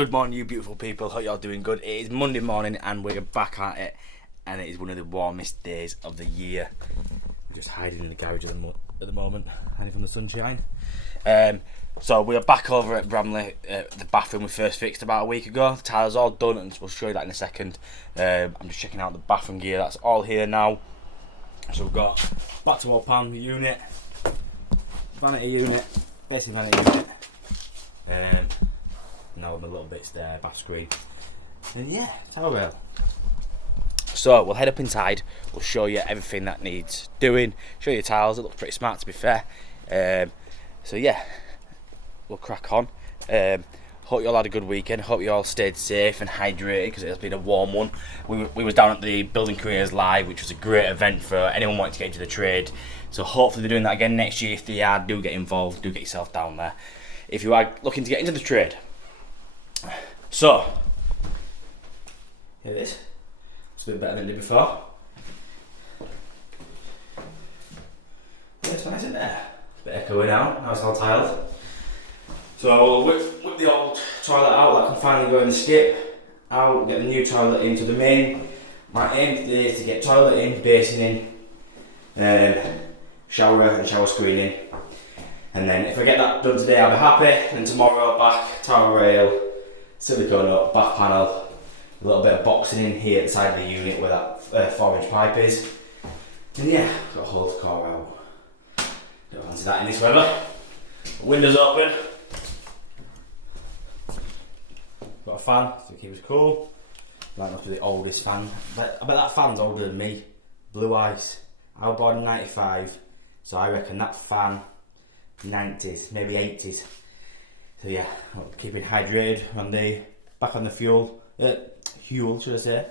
Good morning, you beautiful people. Hope you're doing good. It is Monday morning and we're back at it, and it is one of the warmest days of the year. We're just hiding in the garage at the moment, hiding from the sunshine. So we are back over at Bramley, the bathroom we first fixed about a week ago. The tile's all done, and we'll show you that in a second. I'm just checking out the bathroom gear. That's all here now. So we've got back to wall pan unit, vanity unit, basin vanity unit. Now with my little bits there, bath screen, and yeah, towel rail. So we'll head up inside, we'll show you everything that needs doing, show you tiles. It looks pretty smart, to be fair. So yeah, we'll crack on. Hope you all had a good weekend, hope you all stayed safe and hydrated, because it has been a warm one. We was down at the Building Careers Live, which was a great event for anyone wanting to get into the trade. So hopefully they're doing that again next year. If they are, do get involved, do get yourself down there if you are looking to get into the trade. So, here it is. It's a bit better than it did before. Yeah, it's nice in there. It's a bit echoey now it's all tiled. So we'll whip the old toilet out that can finally go in the skip, out, get the new toilet into the main. My aim today is to get toilet in, basin in, shower and shower screening. And then if I get that done today, I'll be happy. And tomorrow, back, towel rail, silicone up, bath panel, a little bit of boxing in here at the side of the unit where that 4-inch pipe is. And yeah, got a hose core out. Don't fancy that in this weather. Windows open. Got a fan to keep us cool. Might not be the oldest fan, but I bet that fan's older than me. Blue Ice. I was born in 95, so I reckon that fan 90s, maybe 80s. So yeah, keeping hydrated back on the fuel should I say.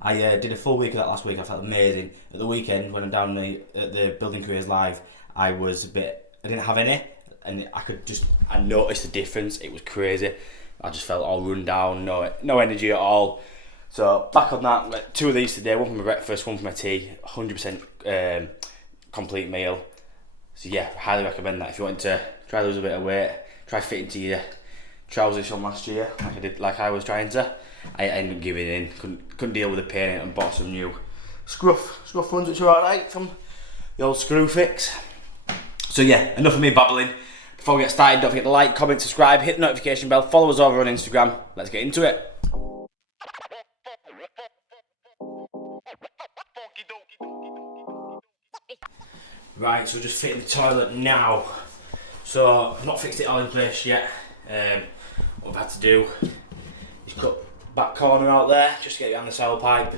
I did a full week of that last week. I felt amazing. At the weekend when I'm down at the Building Careers Live, I didn't have any, and I noticed the difference. It was crazy. I just felt all run down, no energy at all. So back on that, like 2 of these today, one for my breakfast, one for my tea, 100% complete meal. So yeah, highly recommend that if you want to try lose a bit of weight, try fit into your trousers from last year, like I was trying to. I ended up giving in, couldn't deal with the pain, and bought some new scruff ones which are alright from the old Screw Fix. So yeah, enough of me babbling. Before we get started, don't forget to like, comment, subscribe, hit the notification bell, follow us over on Instagram. Let's get into it. Right, so just fitting the toilet now. So I've not fixed it all in place yet. What I've had to do is cut back corner out there, just to get it on the soil pipe,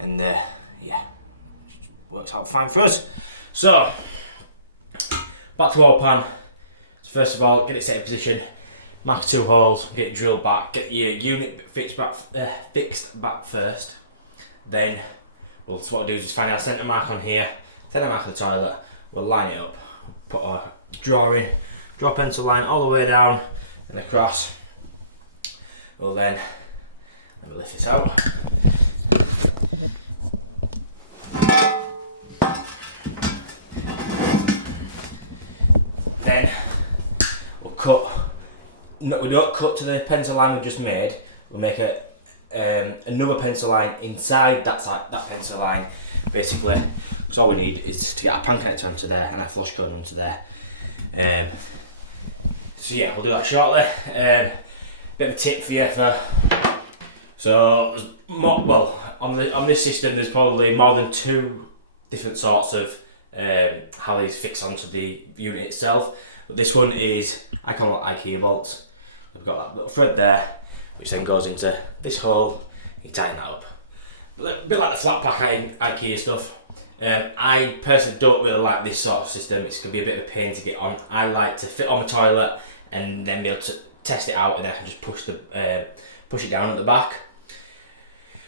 and yeah, works out fine for us. So back to wall pan. So first of all, get it set in position, mark 2 holes, get it drilled back, get your unit fixed back first. Then what I'll do is just find our centre mark on here, centre mark of the toilet. We'll line it up, put a draw pencil line all the way down and across. Well then, let me lift this out. Then we'll cut. No, we don't cut to the pencil line we've just made. We'll make another pencil line inside that pencil line, basically. So all we need is to get our pan connector onto there and our flush cord onto there. So yeah, we'll do that shortly. Bit of a tip for you. So on this system, there's probably more than 2 different sorts of how these fix onto the unit itself. But this one is, I call it IKEA bolts. We've got that little thread there, which then goes into this hole. You tighten that up. A bit like the flat pack IKEA stuff. I personally don't really like this sort of system. It's going to be a bit of a pain to get on. I like to fit on the toilet and then be able to test it out, and then I can just push it down at the back.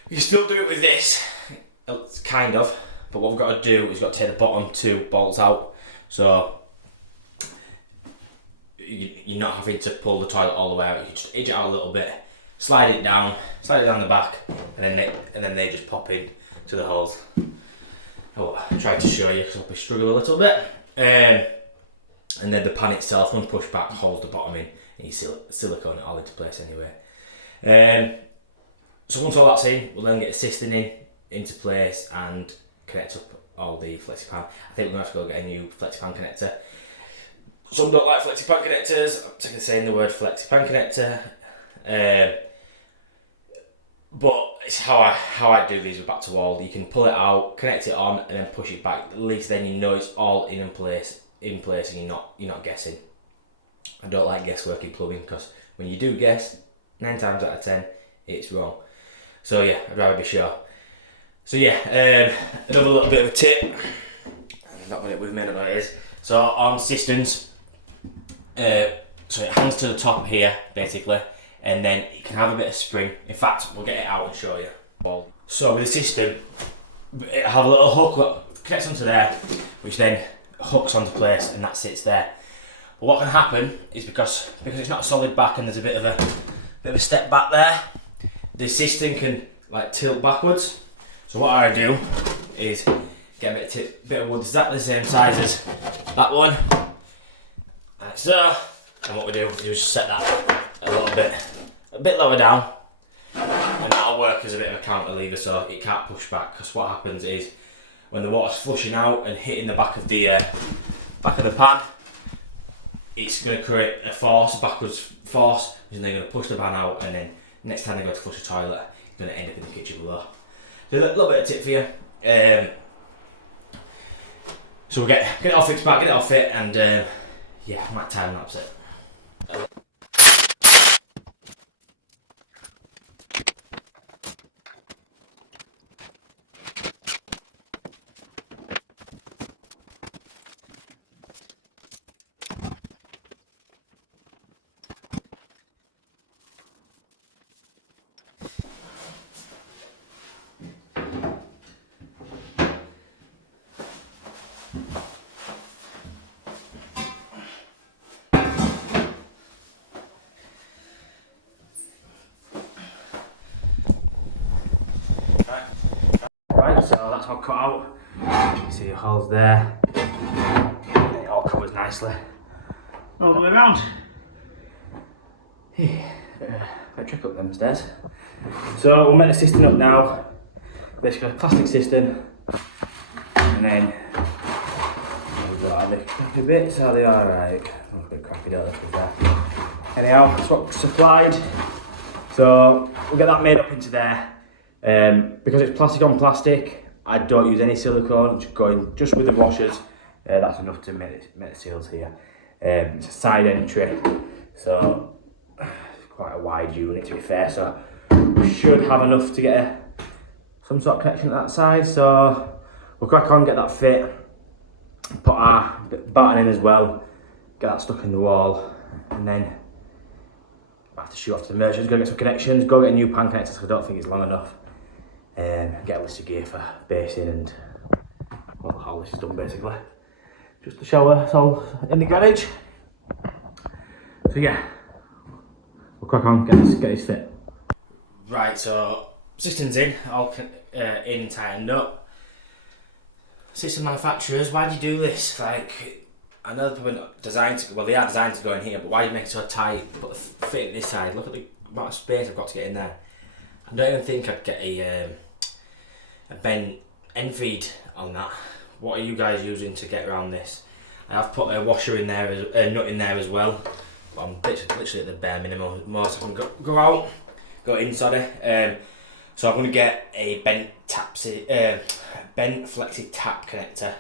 You can still do it with this, kind of, but what we've got to do is we've got to take the bottom 2 bolts out, so you're not having to pull the toilet all the way out. You just edge it out a little bit, slide it down the back, and then they just pop in to the holes. Oh, I tried to show you because I'll be struggling a little bit. And then the pan itself, once pushed back, holds the bottom in. and you silicone it all into place anyway. So once all that's in, we'll then get the cistern into place and connect up all the FlexiPan. I think we're going to have to go get a new FlexiPan connector. Some don't like FlexiPan connectors. I'm sick of saying the word FlexiPan connector. But it's how I do these with back to wall. You can pull it out, connect it on, and then push it back. At least then you know it's all in place, and you're not guessing. I don't like guesswork in plumbing, because when you do guess, 9 times out of 10, it's wrong. So yeah, I'd rather be sure. So yeah, another little bit of a tip. I've not got it with me, I don't know what it is. So on cisterns, so it hangs to the top here, basically, and then you can have a bit of spring. In fact, we'll get it out and show you. So with the cistern, it'll have a little hook that connects onto there, which then hooks onto place, and that sits there. But what can happen is because it's not a solid back and there's a bit of a step back there, the cistern can like tilt backwards. So what I do is get a bit of wood exactly the same size as that one, like so. And what we do is just set that a bit lower down, and that'll work as a bit of a counter lever, so it can't push back. Because what happens is when the water's flushing out and hitting the back of the pan, it's going to create a backwards force, and they're going to push the pan out, and then next time they go to flush the toilet, you're going to end up in the kitchen below. So a little bit of tip for you. So we'll get it all fixed back, get it all fit, and yeah, I might time lapse it. Right, so that's all cut out. You see your holes there. And it all covers nicely all the way around. Better trick up them stairs. So we'll make the cistern up now. Basically a plastic cistern, and then the bits are they alright? A bit crappy, don't they? Anyhow, that's what's supplied. So we'll get that made up into there. Because it's plastic on plastic, I don't use any silicone, just with the washers. That's enough to make the seals here. It's a side entry, so it's quite a wide unit to be fair, so we should have enough to get some sort of connection at that side. So we'll crack on, get that fit, put our batten in as well, get that stuck in the wall, and then I have to shoot off to the merchants, go get some connections, go get a new pan connector because I don't think it's long enough. Get a list of gear for Basin, and well, all this is done basically. Just the shower, it's all in the garage. So yeah, we'll crack on, get this fit. Right, so cistern's in, all in, tightened up. Cistern manufacturers, why do you do this? Like, I know they're probably not designed to, well they are designed to go in here, but why do you make it so tight? Put the fit at this side, look at the amount of space I've got to get in there. I don't even think I'd get a bent end feed on that. What are you guys using to get around this? I've put a washer in there, a nut in there as well. I'm literally at the bare minimum. Most I can go out, go in, sorry. So I'm going to get a bent flexi tap connector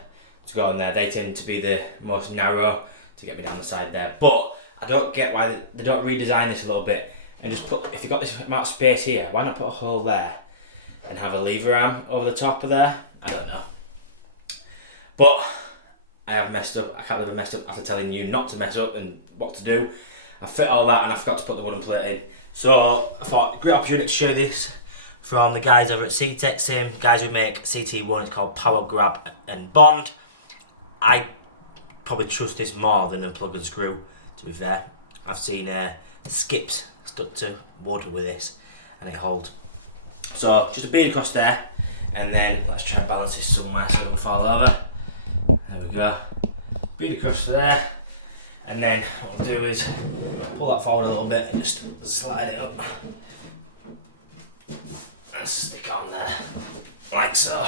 to go on there. They tend to be the most narrow to get me down the side there. But I don't get why they don't redesign this a little bit and just put, if you've got this amount of space here, why not put a hole there and have a lever arm over the top of there? I don't know. But I have messed up. I can't believe I messed up after telling you not to mess up and what to do. I fit all that and I forgot to put the wooden plate in. So I thought, great opportunity to show this from the guys over at C-Tech, same guys who make CT1, it's called Power Grab and Bond. I probably trust this more than a plug and screw, to be fair. I've seen skips stuck to wood with this and it holds. So just a bead across there, and then let's try and balance this somewhere so it doesn't fall over. There we go. Bead across there, and then what we'll do is pull that forward a little bit and just slide it up. And stick it on there, like so.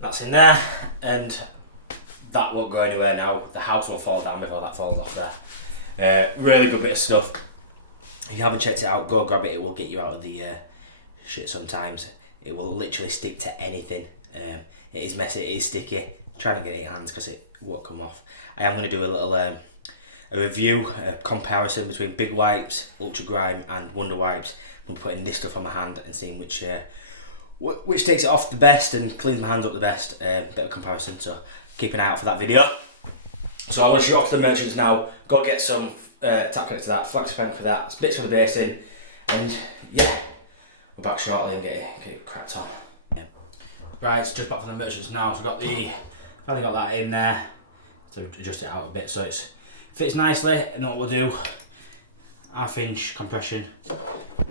That's in there, and that won't go anywhere now. The house will fall down before that falls off there. Really good bit of stuff. If you haven't checked it out, go grab it. It will get you out of the shit sometimes. It will literally stick to anything. It is messy, it is sticky. Try to get it in your hands because it won't come off. I am going to do a little a review, a comparison between Big Wipes, Ultra Grime and Wonder Wipes. I'm putting this stuff on my hand and seeing which takes it off the best and cleans my hands up the best. Bit of comparison, so keep an eye out for that video. So I will show off the merchants now. Go get some tap connector to that, flex pen for that, bits for the basin, and yeah, we're back shortly and get it cracked on. Yeah. Right, so just back from the merchants now. So finally got that in there to adjust it out a bit so it fits nicely. And what we'll do, 1/2 inch compression,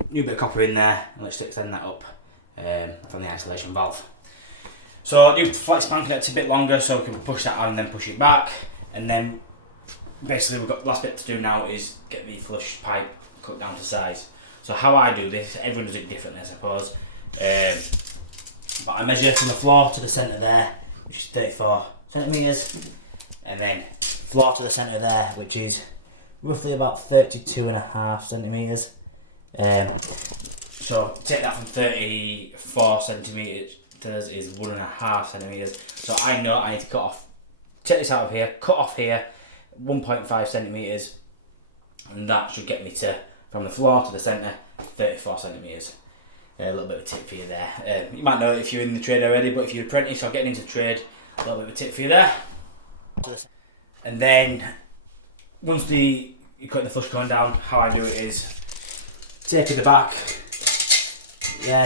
new bit of copper in there, and let's extend that up from the isolation valve. So new flex span connector a bit longer so we can push that on and then push it back, and then basically we've got the last bit to do now is get the flush pipe cut down to size. So how I do this, everyone does it differently I suppose, but I measure from the floor to the centre there, which is 34 centimetres, and then floor to the centre there, which is roughly about 32.5 centimetres. So take that from 34 centimetres is 1.5 centimetres. So I know I need to cut off, take this out of here, cut off here 1.5 centimetres, and that should get me to, from the floor to the centre, 34 centimetres. A little bit of a tip for you there. You might know it if you're in the trade already, but if you're an apprentice or getting into trade, a little bit of a tip for you there. And then once you cut the flush cone down, how I do it is taking the back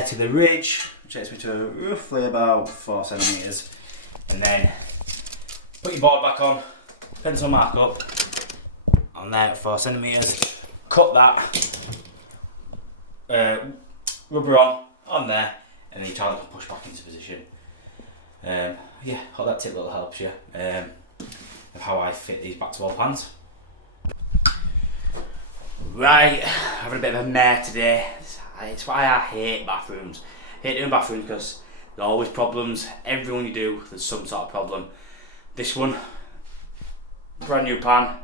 to the ridge, which takes me to roughly about 4 centimetres, and then put your board back on, pencil mark up on there at 4 centimetres, cut that, rubber on there, and then your toilet can push back into position. Yeah, hope that tip little helps you of how I fit these back to wall pans. Right, having a bit of a mare today. It's why I hate bathrooms. I hate doing bathrooms because there are always problems. Everyone you do, there's some sort of problem. This one, brand new pan,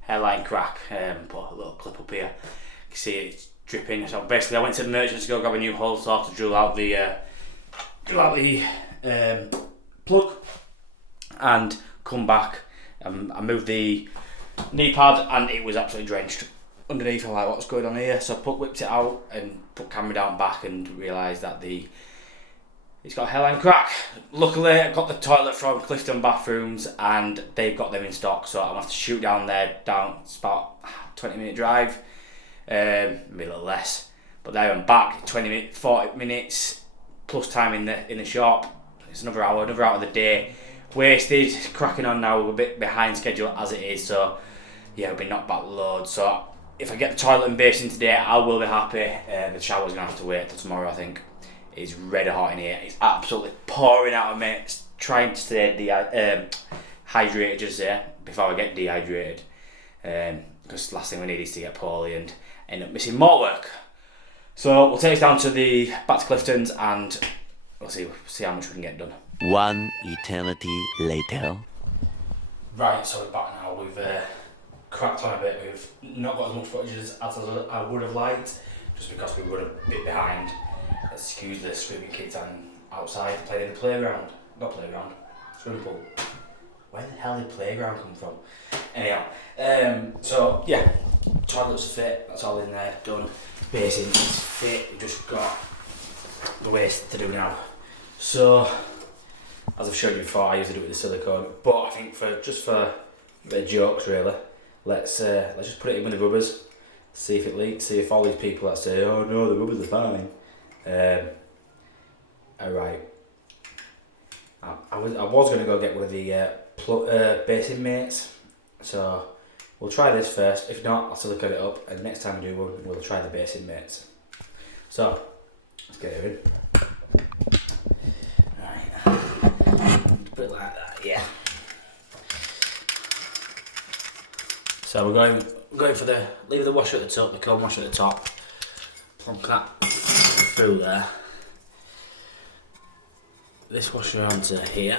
hairline crack. Put a little clip up here. You can see it's dripping. So basically, I went to the merchant to go grab a new hole saw to drill out the plug, and come back. I moved the knee pad and it was absolutely drenched underneath. I'm like, what's going on here? So I whipped it out and put camera down back and realised that it's got a hairline crack. Luckily, I got the toilet from Clifton Bathrooms and they've got them in stock, so I'm gonna have to shoot down there. It's about 20-minute drive, maybe a little less. But there I'm back, 40 minutes plus time in the shop. It's another hour of the day wasted. Cracking on now, we're a bit behind schedule as it is, so yeah, we've been knocked back loads. So if I get the toilet and basin today, I will be happy. The shower's gonna have to wait till tomorrow, I think. It's red hot in here. It's absolutely pouring out of me. It's trying to stay hydrated just there before I get dehydrated. Because last thing we need is to get poorly and end up missing more work. So we'll take this down to back to Clifton's and we'll see how much we can get done. One eternity later. Right, so we're back now. We've cracked on a bit. We've not got as much footage as I would have liked, just because we were a bit behind. Excuse the screaming kids and outside playing in the playground. Not playground, swimming pool. Where the hell did playground come from? Anyhow, so yeah, toilet's fit, that's all in there, done. Basin is fit, we've just got the waste to do now. So, as I've showed you before, I usually do it with the silicone, but I think for a bit of jokes really, let's just put it in with the rubbers, see if it leaks, see if all these people that say, oh no, the rubbers are fine. Alright, I was going to go get one of the basin mates, so we'll try this first. If not, I'll silicone it up, and next time we do one, we'll try the basin mates. So, let's get it in. Right, put it like that, yeah. So we're going going for the leave the washer at the top, the comb washer at the top. Plonk that through there. This washer onto here.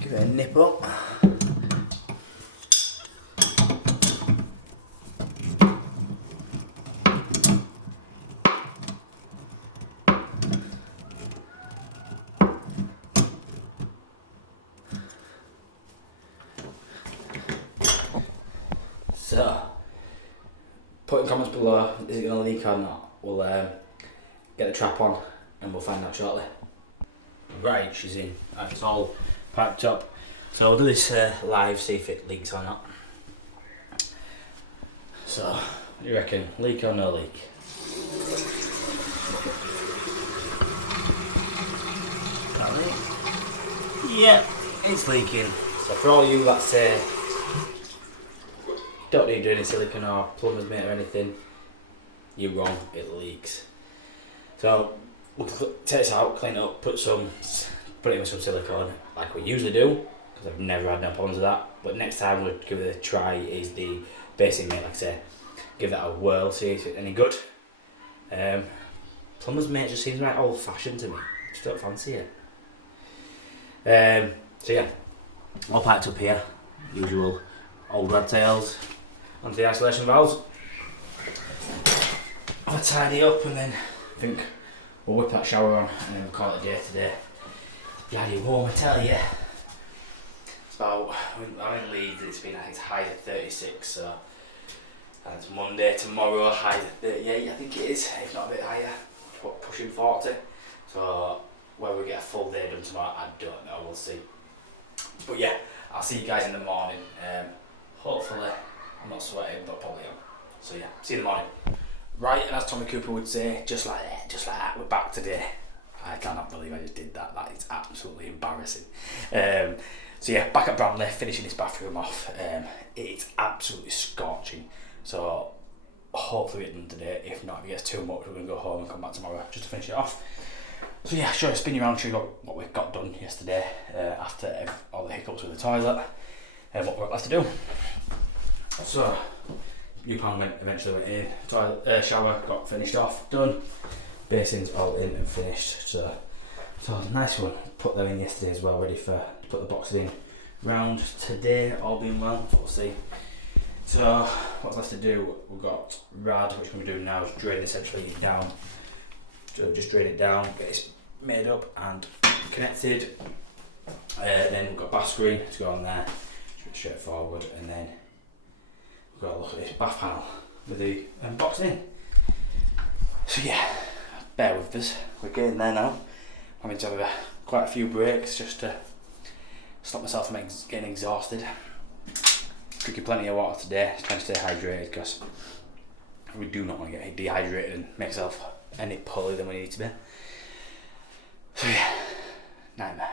Give it a nip up. So, put in comments below, is it going to leak or not? We'll get the trap on and we'll find out shortly. Right, she's in. It's all packed up. So we'll do this live, see if it leaks or not. So, what do you reckon? Leak or no leak? That leak? Yeah, it's leaking. So for all you that say don't need to do any silicone or plumber's mate or anything, you're wrong, it leaks. So we'll take this out, clean it up, put it in with some silicone like we usually do, because I've never had no problems with that. But next time we'll give it a try is the Basin mate, like I say, give that a whirl, see if it's any good. Plumber's mate just seems right old fashioned to me, just don't fancy it. So yeah, all packed up here, usual old red tails onto the isolation valves. I'll tidy up and then I think we'll whip that shower on and then we'll call it a day today. It's bloody warm, I tell you. It's about, I'm in Leeds, it's high at 36, so and it's Monday tomorrow, high at 38 I think it is, if not a bit higher, pushing 40. So whether we get a full day done tomorrow, I don't know, we'll see. But yeah, I'll see you guys in the morning. Hopefully I'm not sweating, but probably am. So yeah, see you in the morning. Right, and as Tommy Cooper would say, just like that, we're back today. I cannot believe I just did that. That is absolutely embarrassing. So yeah, back at Bramley, finishing this bathroom off. It's absolutely scorching. So hopefully we get done today. If not, if it gets too much, we're going to go home and come back tomorrow just to finish it off. So yeah, sure, spin you around, show you what we got done yesterday after all the hiccups with the toilet and what we're left to do. So, U-pan eventually went in, toilet, shower got finished off, done. Basin's all in and finished. So nice one. Put them in yesterday as well, ready for put the boxes in round today, all being well, we'll see. So what's left to do? We've got rad, which we're going to do now is drain essentially down. So just drain it down, get this made up and connected. Then we've got bath screen to go on there, straightforward, and then we've got a look at this bath panel with the box in. So yeah, bear with us, we're getting there now. I'm having to have quite a few breaks just to stop myself from getting exhausted. Drinking plenty of water today, trying to stay hydrated because we do not want to get dehydrated and make ourselves any poorly than we need to be. So yeah, nightmare.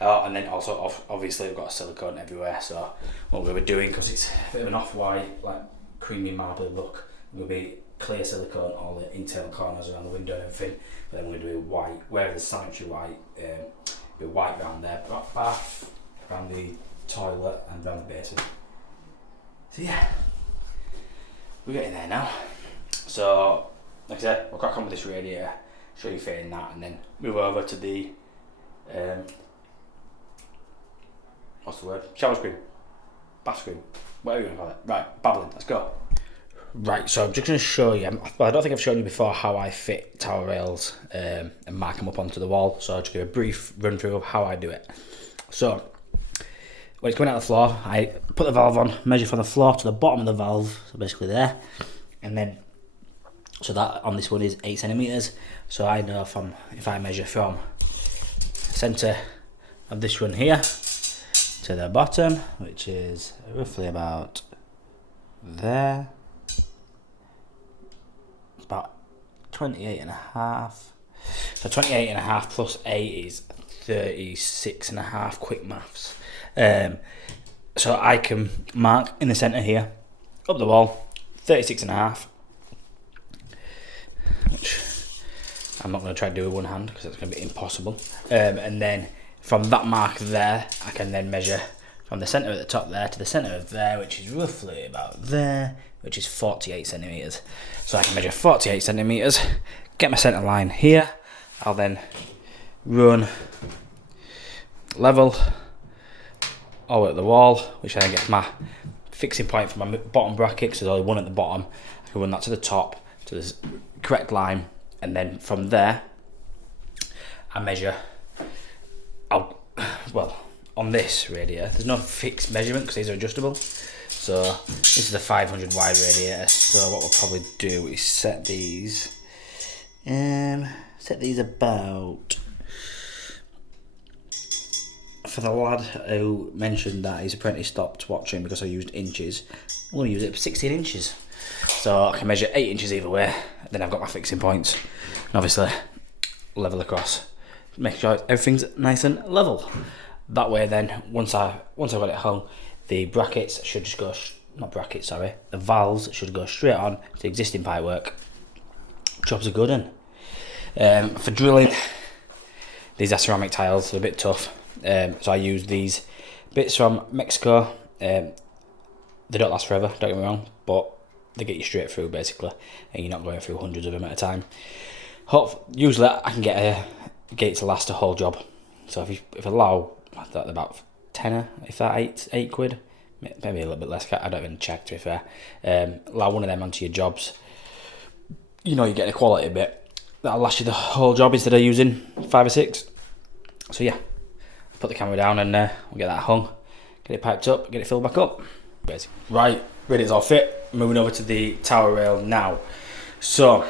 And then also obviously we've got silicone everywhere, so what we were doing, because it's a bit of an off-white, like creamy marble look, we'll be clear silicone all the internal corners around the window and everything, but then we're going to do white, where the sanitary white, be white around there, bath, around the toilet and around the basin. So yeah, we're getting there now. So like I said, we'll crack on with this radiator, show you fitting that, and then move over to the what's the word? Shower screen, bath screen, whatever you want to call it. Right, babbling, let's go. Right, so I'm just going to show you, well, I don't think I've shown you before how I fit tower rails and mark them up onto the wall, so I'll just give a brief run through of how I do it. So when it's coming out of the floor, I put the valve on, measure from the floor to the bottom of the valve, so basically there, and then so that on this one is 8 centimeters. So I know if I measure from center of this one here to the bottom, which is roughly about there, it's about 28 and a half. So 28 and a half plus 8 is 36.5 quick maths. So I can mark in the centre here, up the wall, 36.5, which I'm not going to try to do with one hand because that's going to be impossible. And then from that mark there, I can then measure from the centre at the top there to the centre of there, which is roughly about there, which is 48 centimetres. So I can measure 48 centimetres, get my centre line here. I'll then run level all the way at the wall, which then gets my fixing point for my bottom bracket, because there's only one at the bottom. I can run that to the top, to the correct line, and then from there, I measure, well, on this radiator, there's no fixed measurement because these are adjustable. So this is the 500 wide radiator. So what we'll probably do is set these about, for the lad who mentioned that his apprentice stopped watching because I used inches, I'm going to use it 16 inches. So I can measure 8 inches either way, then I've got my fixing points. And obviously level across, make sure everything's nice and level. That way then, once I've got it hung, the brackets should just go, the valves should go straight on to existing pipework. Jobs are good in. For drilling, these are ceramic tiles, they're a bit tough. So I use these bits from Mexico. They don't last forever, don't get me wrong, but they get you straight through basically, and you're not going through hundreds of them at a time. Usually I can get it to last a whole job. So if I allow that, about tenner, if that, eight quid, maybe a little bit less. I don't even check, to be fair. Allow one of them onto your jobs. You know, you're getting a quality bit that'll last you the whole job instead of using 5 or 6. So yeah, put the camera down and we'll get that hung, get it piped up, get it filled back up. Basically. Right, ready, it's all fit. Moving over to the tower rail now. So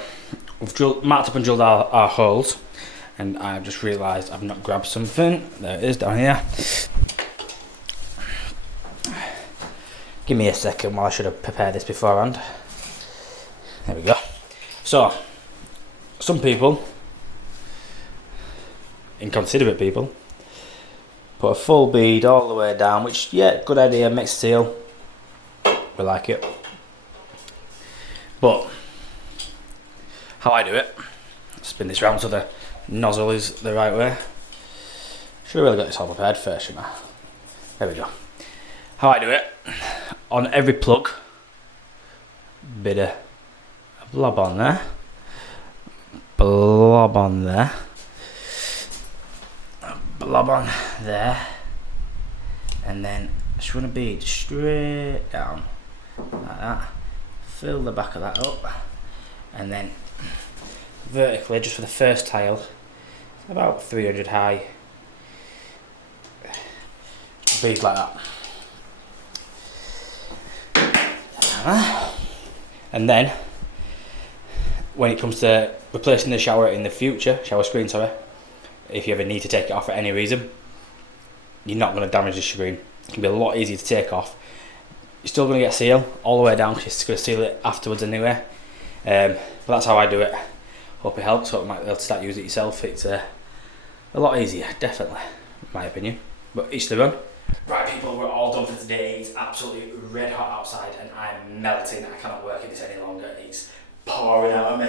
we've marked up and drilled our holes, and I've just realised I've not grabbed something. There it is down here. Give me a second while I should have prepared this beforehand. There we go. So, some people, inconsiderate people, put a full bead all the way down, which, yeah, good idea, makes a seal. We like it. But how I do it, spin this round so the nozzle is the right way. Should have really got this all prepared first, shouldn't I? There we go. How I do it, on every plug, bit of blob on there, blob on there, blob on there, and then just run a bead straight down like that, fill the back of that up, and then vertically, just for the first tile, about 300 high, beads like that. And then when it comes to replacing the shower in the future, shower screen, sorry, if you ever need to take it off for any reason, you're not going to damage the screen. It can be a lot easier to take off. You're still going to get seal all the way down because you're going to seal it afterwards anyway. But that's how I do it. Hope it helps. Hope you might be able to start using it yourself. It's a lot easier, definitely, in my opinion. But each their own. Right, people, we're all done for today. It's absolutely red hot outside and I'm melting. I cannot work in this any longer. It's pouring out of me.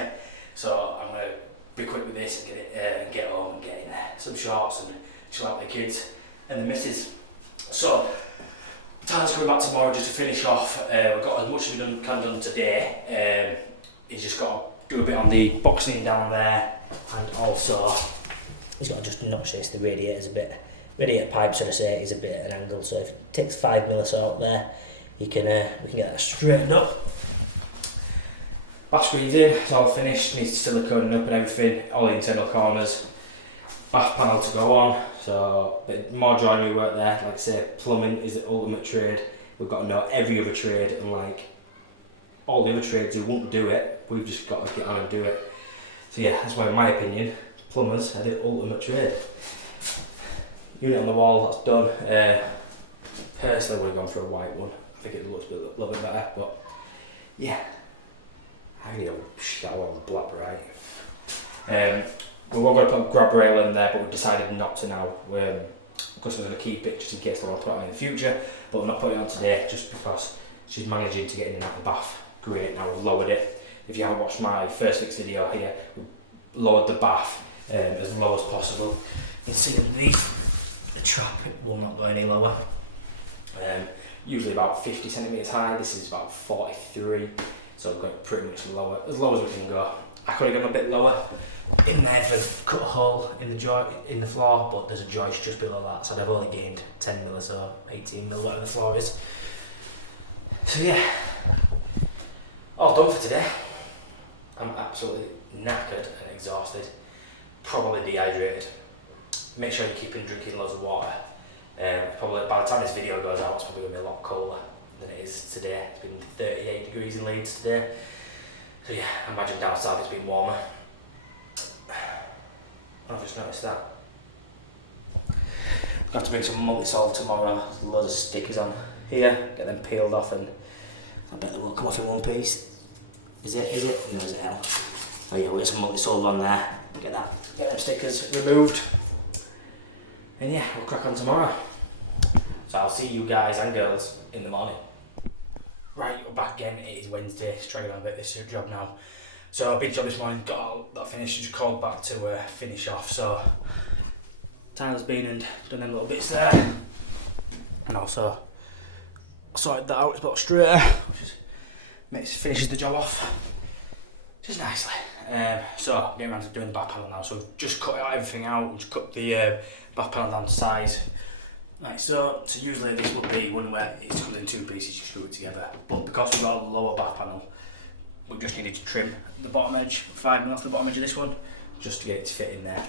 So I'm going to be quick with this and get home and get in some shorts and chill out with the kids and the missus. So, Tyler's coming back tomorrow just to finish off. We've got as much as we can done today. He's just got to do a bit on the boxing down there, and also he's got to just notch this. The radiator's a bit. Radiator pipe, should I say, is a bit at an angle, so if it takes 5 mil or so up there, we can get that straightened up. Bath screen's in, it's all finished, needs siliconing up and everything, all the internal corners. Bath panel to go on, so a bit more joinery work there. Like I say, plumbing is the ultimate trade. We've got to know every other trade, and like all the other trades who won't do it, we've just got to get on and do it. So yeah, that's why in my opinion, plumbers are the ultimate trade. Unit on the wall, that's done. Personally, I would have gone for a white one. I think it looks a little bit better, but yeah, I need a shower on black bright. We were going to put a grab rail in there, but we decided not to now. Because we're going to keep it just in case they want to put it on in the future, but we're not putting it on today just because she's managing to get in and out of the bath. Great, now we've lowered it. If you haven't watched my first fix video here, we lowered the bath as low as possible. You can see underneath the trap, it will not go any lower. Usually about 50 centimetres high, this is about 43, so we've got it pretty much lower, as low as we can go. I could have gone a bit lower in there to cut a hole in the joint in the floor, but there's a joist just below that, so I've only gained 10 mil or so, 18 mil whatever the floor is. So yeah, all done for today. I'm absolutely knackered and exhausted, probably dehydrated. Make sure you're keeping drinking loads of water. Probably by the time this video goes out, it's probably going to be a lot colder than it is today. It's been 38 degrees in Leeds today. So yeah, I imagine down south it's been warmer. I don't know if you just noticed that. I'm going to have to bring some multi-sol tomorrow. There's loads of stickers on here, get them peeled off, and I bet they won't come off in one piece. Is it? No, is it hell? Oh yeah, we'll get some multi-sol on there, get them stickers removed. And yeah, we'll crack on tomorrow. So I'll see you guys and girls in the morning. Right, we're back again. It is Wednesday, struggling on a bit this job now. So a big job this morning, got all that finished, just called back to finish off. So Tyler's been and done them little bits there. And also sorted that out, it's about straighter, which finishes the job off just nicely. So getting around to doing the back panel now. So we've just cut everything out, just cut the back panel down to size. Right, so usually this would be one where it's comes in two pieces, you screw it together. But because we've got a lower back panel, we just needed to trim the bottom edge, 5 mil off the bottom edge of this one, just to get it to fit in there.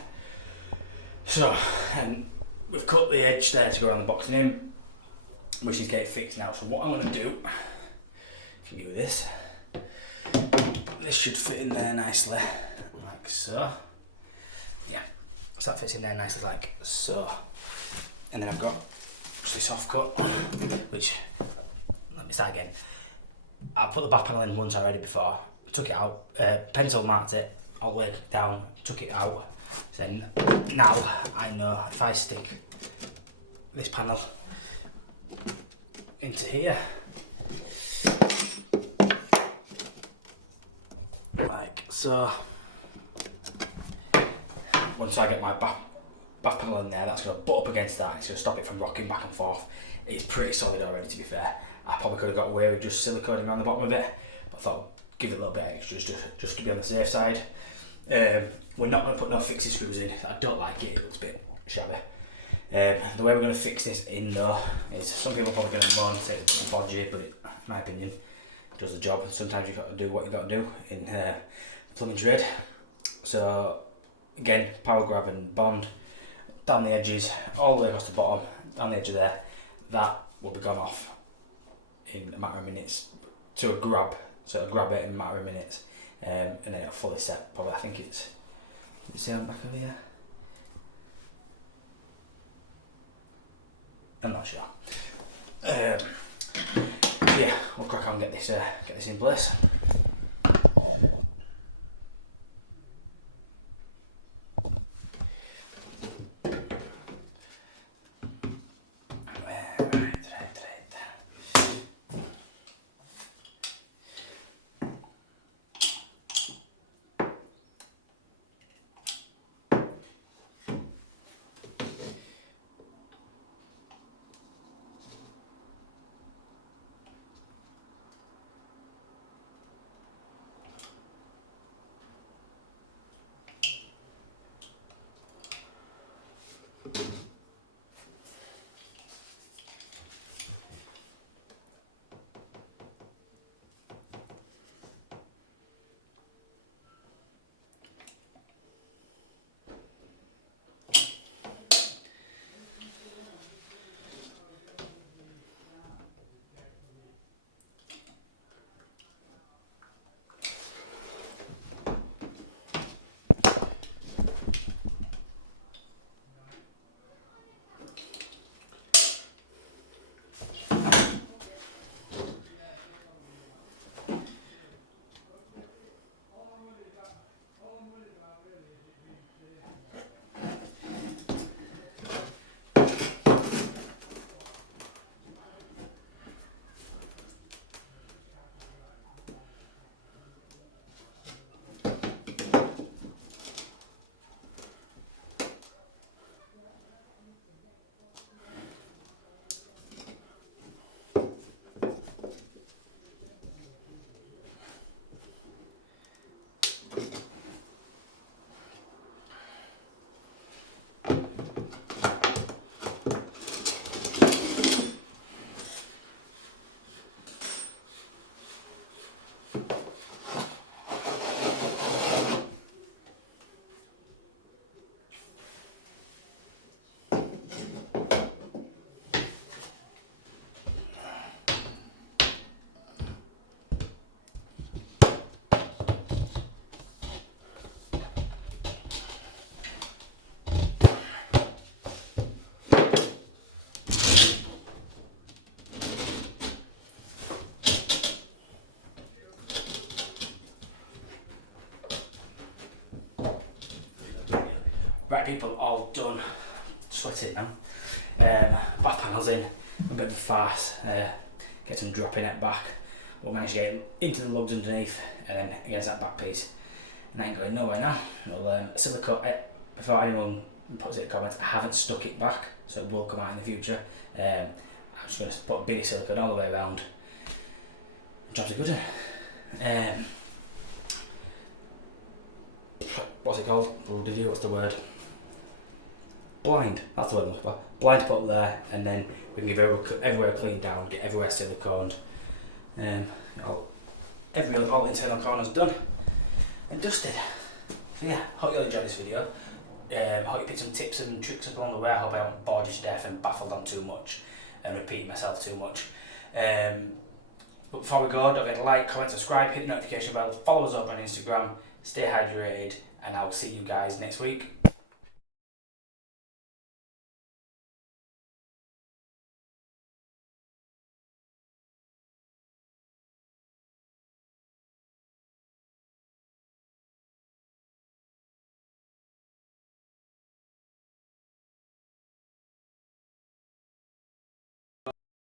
So, and we've cut the edge there to go around the boxing in, which is get it fixed now. So what I'm going to do, if you do this should fit in there nicely, like so. Yeah, so that fits in there nicely like so. And then I've got this off cut, which, let me start again. I put the back panel in once already before, took it out, pencil marked it all the way down, took it out. Then now I know if I stick this panel into here, like so, once I get my back panel in there, that's going to butt up against that, it's going to stop it from rocking back and forth. It's pretty solid already, to be fair. I probably could have got away with just siliconing around the bottom of it, but I thought give it a little bit extra just to be on the safe side. We're not going to put no fixing screws in. I don't like it, it looks a bit shabby. The way we're going to fix this in though is, some people are probably going to moan and say it's bodgy, but in my opinion it does the job. Sometimes you've got to do what you've got to do in the plumbing trade. So again, power grab and bond down the edges, all the way across the bottom, down the edge of there. That will be gone off in a matter of minutes to a grab, so it'll grab it in a matter of minutes, and then it'll fully set. Probably, I think it's, you see on the back of here? I'm not sure. Yeah, we'll crack on and get this in place. Right, people, all done. Sweating now. Bath panels in, a bit of a farce. Get some dropping it back. We'll manage to get into the lugs underneath and then against that back piece. And that ain't going nowhere now. We'll silicone it. Before anyone puts it in the comments, I haven't stuck it back, so it will come out in the future. I'm just going to put a bit of silicone all the way around. Job's a good one. What's it called? What's the word? Blind. That's the word I'm looking for. Blind to put there, and then we can give everywhere cleaned down, get everywhere siliconed. All internal corners done and dusted. So yeah, hope you all enjoyed this video. Hope you picked some tips and tricks up along the way. I hope I haven't bored you to death and baffled on too much and repeating myself too much. But before we go, don't forget to like, comment, subscribe, hit the notification bell, follow us over on Instagram, stay hydrated, and I'll see you guys next week.